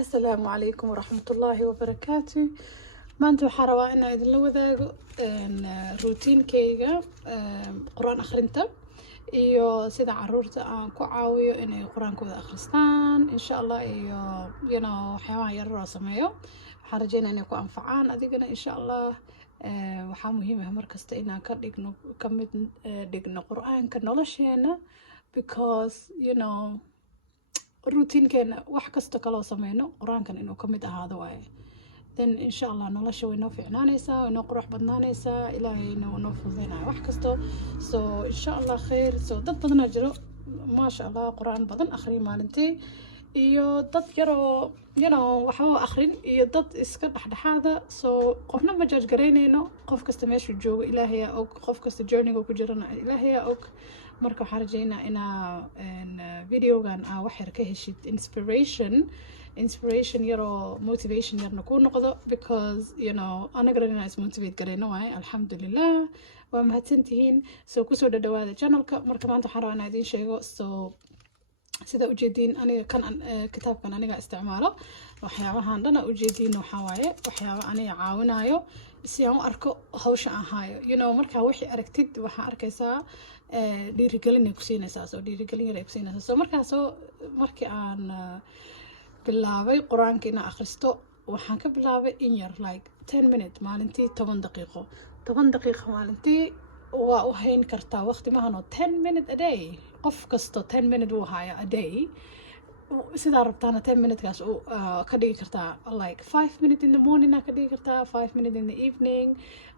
السلام عليكم ورحمة الله وبركاته. maanta waxaan rabaa inaan idinla wadaago routinkeyga quraan akhrinta iyo sida caruurta aan ku caawiyo inay quraankooda akhristaan insha Allah iyo waxyaabaha yaryar oo sameeyo. Waxaan rajeynaa inay ku anfacaan adigana insha Allah. waxaa muhiim ah markasta inaan ka mid dhigno quraanka nolosheena because routinekeena wax kasta kale oo sameyno quraankan inuu ka mid ahaado waaye. then insha Allah nolosha way noo fiicnaanaysaa, way noo qurux badnaanaysaa, ilaahayna wuu noo fududeynaya wax kasto. so insha Allah khayr. so dad badanaa jiro maasha Allah quraan badan akhriyo maalintii, iyo dad yaroo waxba akhrin, iyo dad iska dhexdhexaada. so qofna ma judge garaynayno, qof kasta meeshuu joogo ilaahay og, qof kasta journey ku jirana ilaahay og. marka waxaan rajeynaa inaa videogan wax yar ka heshid inspiration yaroo motivation yarna kuu noqdo, because anagana inaan ismotivate garayno waaye. alxamdulilah, waa mahadsantihiin. so kusoo dhadhawaada channelka. marka maanta waxaan rabaa inaan idiin sheego. so sida ujeediin aniga kitaabkan aniga isticmaalo, waxyaabahan dhana ujeediin waxaa waaye waxyaaba aniga caawinayo si aan u arko hawsha aan hayo. markaa wixii aragtid waxaa arkaysaa dhiirigelin ay ku siinaysaa, soo dhiirigelin yar ay ku siinaysaa. so markii aan bilaabay quraanka inaan akhristo, waxaan ka bilaabay in yar like 10 minutes maalintii, 10 daqiiqo maalintii. waa u hayn kartaa waqti maahan oo 10 minutes a day. qof kasto 10 minutes wuu hayaa a day. sidaa rabtaana 10 minutekaas ka dhigi kartaa like 5 minutes in the morning ka dhigi kartaa, 5 minutes in the evening.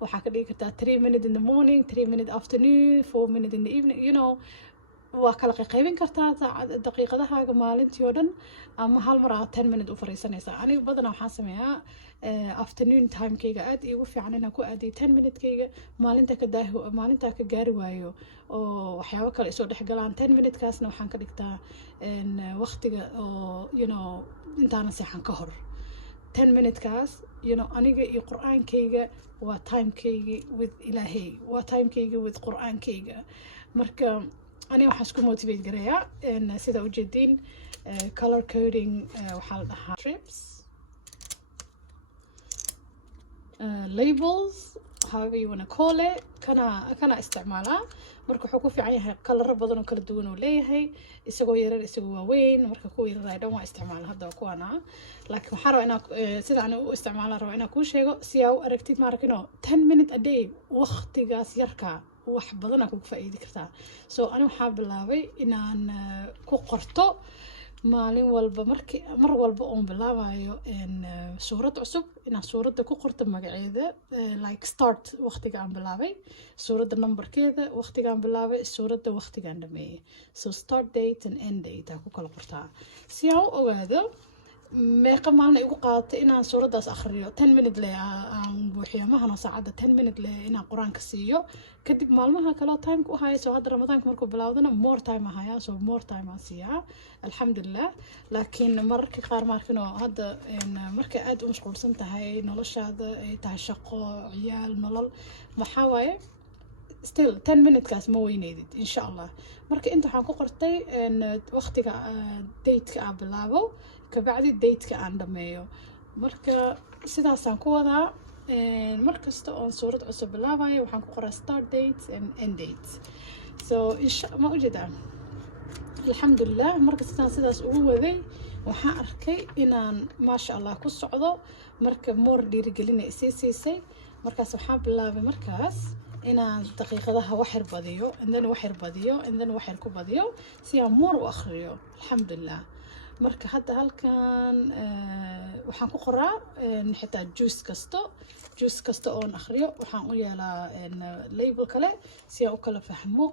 waxaa ka dhigi kartaa 3 minutes in the morning, 3 minutes afternoon, 4 minutes in the evening. waa kala qaybin kartaa daqiiqadahaaga maalintii oo dhan, ama hal mar aad 10 minutes u fariisanaysaa. aniga badanaa waxaan sameeyaa afternoon timekeyga aad iigu fiican inaan ku aadiyo 10 minuteskeyga. maalintaa ka gaari waayo oo waxyaabo kale isoo dhex galaan, 10 minutekaasna waxaan ka dhigtaa waqtiga oo intaana seexan ka hor. 10 minutekaas aniga iyo quraankeyga waa timekeygi with ilaahay, waa timekeyga with quraankeyga. marka aniga waxaan isku motivate garayaa sida ujeediin color coding, waxaa la dhahaa strips, labels, however you want to call it. kana isticmaalaa. marka wuxuu ku fiican yahay kalaro badan oo kala duwan oo leeyahay, isagoo yarar isagoo waaweyn. marka kuwa yarar ay dhan waa isticmaala hadda kuwana, laakiin waxaan rabaa inaan sida aan u isticmaalaan rabaa inaan kuu sheego si aa u aragtid. maarkino 10 minutes a day waqtigaas yarka wax badan aa kugu faa'iidi kartaa. so ani waxaa bilaabay inaan ku qorto maalin walba, mar walba oon bilaabayo suurad cusub, inaan suuradda ku qorto magaceeda, like start waqtiga aan bilaabay, suuradda numberkeeda, waqtiga aan bilaabay, suuradda waqtiga aan dhameeyay. so start date and end date aa ku kala qortaa si aan u ogaado meeqa maalin ay igu qaadatay inaan suuraddaas akhriyo. 10 minutes le aan buuxiyo, mahana saacadda 10 minutes le inaan quraanka siiyo. kadib maalmaha kale oo timeka u haya, soo hadda ramadaanka markuu bilaawdana more time ahayaa, so more time aan siiyaa alxamdulilah. laakiin mararka qaar maarkino hadda markay aad u mashquulsan tahay noloshaada, ay tahay shaqo, ciyaal, nolol, maxaa waaye still 10 minutekaas ma weyneydid insha Allah. marka inta waxaan ku qortay waqtiga dateka aan bilaabo, kabacdi dateka aan dhameeyo. marka sidaasaan ku wadaa. markasta oon suurad cusub bilaabayo waxaan ku qoraa start date and end date. so ma ujeedaa alxamdulilah. marka sidaas ugu waday waxaan arkay inaan maasha Allah ku socdo. marka more dhiirigelina isii siisay. markaas waxaan bilaabay markaas inaan daqiiqadaha wax yar badiyo, and then wax yar badiyo, and then wax yar ku badiyo si aan more u akhriyo alxamdulilah. marka hadda halkan waxaan ku qoraa xitaa juice kasto oon akhriyo waxaan u yeelaa label kale si aan u kala fahmo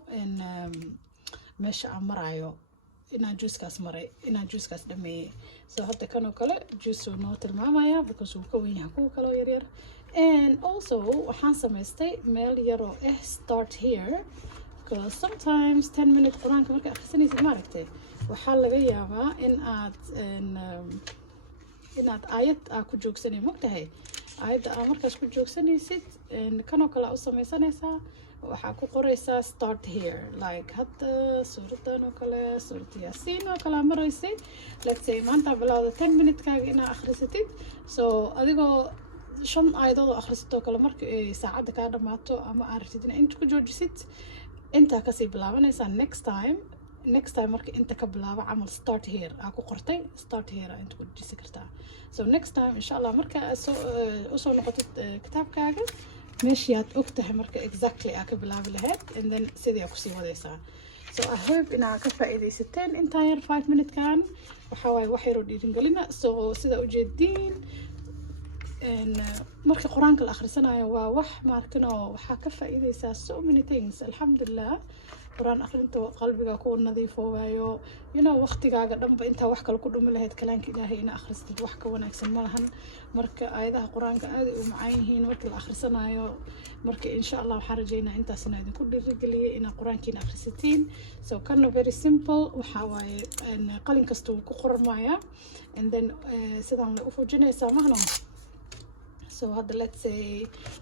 meesha aan marayo, inaan juicekaas dhameeyay. so hadda kan oo kale juice uu noo tilmaamaya because uu ka weyn yahay kuwa kale oo yaryar. and also waxaan samaystay meel yaroo start here, because sometimes 10 minutes quraanka marka akhrisanaysid maaragtay waxaa laga yaabaa inaad aayad ku joogsanay mogtahay. aayadda markaas ku joogsanaysid kanoo kale u samaysanaysaa, waxaa ku qoraysaa start here like hadda suuradan oo kale suurada yaasiin oo kale maraysay let's say maanta bilowda 10 minutekaaga inaad akhrisatid so adigoo 5 aayadood oo akhrisatoo kale marka ay saacadda kaa dhamaato ama aad rabtid inaad inta ku joojisid intaa kasii bilaabanaysaa next time marka inta ka bilaabo camal start here aa ku qortay start here aa inta ku jisi kartaa so next time insha allah marka usoo noqotid kitaabkaaga meeshii aad og tahay marka exactly aa ka bilaabi lahayd and then sidii aa kusii wadaysaa so I hope inaa ka faa'iidaysateen intaan yar 5 minutekan waxaa waaye wax yaroo dhiiringelina so sida ujeediin marka quraanka la akhrisanayo waa wax maarkano waxaa ka faa'iidaysaa so many things alxamdulillah quraan akhrinta qalbiga ku nadiifoowayo waqtigaaga dhanba intaa wax kale ku dhumi lahayd kalaanka ilaahay ina akhristid wax ka wanaagsan ma lahan marka aayadaha quraanka aad u macaan yihiin marka la akhrisanayo marka insha Allah waxaan rajaynaa intaas inaan idinku dhiirigeliyay inaad quraankiina akhrisatiin so kana very simple waxaa waaye qalin kasta uu ku qormaya and then sidaan la u fujinaysaa mahno so hadda let's say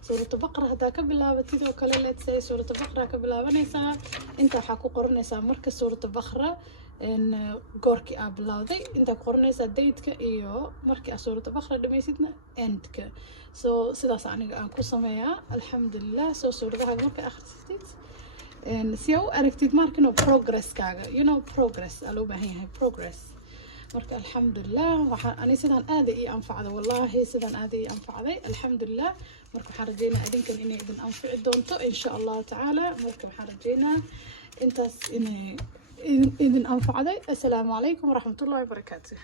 suuratu baqara hadaa ka bilaabatid oo kale let's say suuratu baqara ka bilaabanaysaa inta waxaa ku qoranaysaa marka suuratu baqara goorkii aa bilowday inta ku qoranaysaa daydka iyo markii aa suuratu baqara dhamaysidna endka so sidaas aniga aan ku sameeyaa alxamdulillah so suuradaha marka akhrisatid si aa u aragtid markino progresskaaga progress aa loo baahan yahay progress marka alxamdulillah waxaan ani sidaan aad ii anfacday wallahi sidaan aad ii anfacday alxamdulillah marka waxaan rajaynaa idinkan inay idin anfici doonto insha Allah taala marka waxaan rajaynaa intaas inay idin anfacday assalaamu calaykum waraxmatullaahi wabarakaatuh